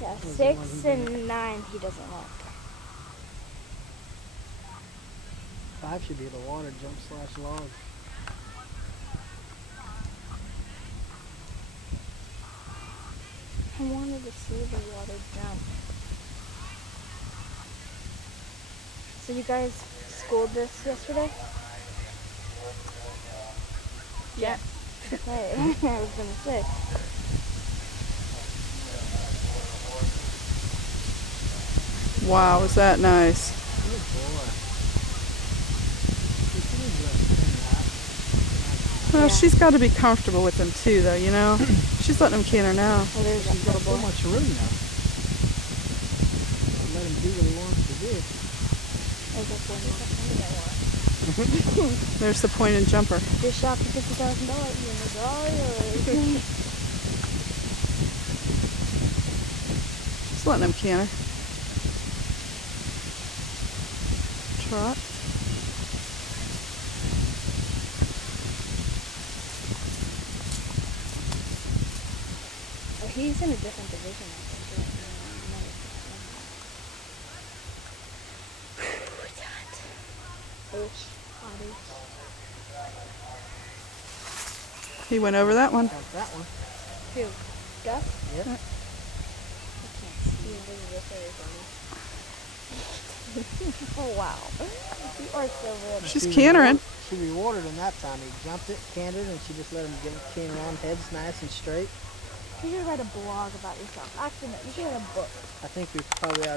Yeah, 6 and 9 he doesn't like. 5 should be the water jump / log. I wanted to see the water jump. So you guys schooled this yesterday? Yeah. Hey, I was gonna say. Wow, is that nice? Good boy. Well, Yeah. she's got to be comfortable with him too, though, you know? She's letting him canter now. Oh, there's that She's got little so boy. much room now. Let him do what he wants to do. There's that boy. There's the point and jumper. Just shot for $50,000. Just letting him canter. Trot. Oh, he's in a different division, I think. It's hot. He went over that one. Got that one. Who? Gus? Yep. I can't see. This area for me. Oh, wow. You are so rich. She's cantering. She rewarded him that time. He jumped it, cantered, and she just let him get canter on. Head's nice and straight. You should write a blog about yourself. Actually, no, you should write a book. I think we probably ought to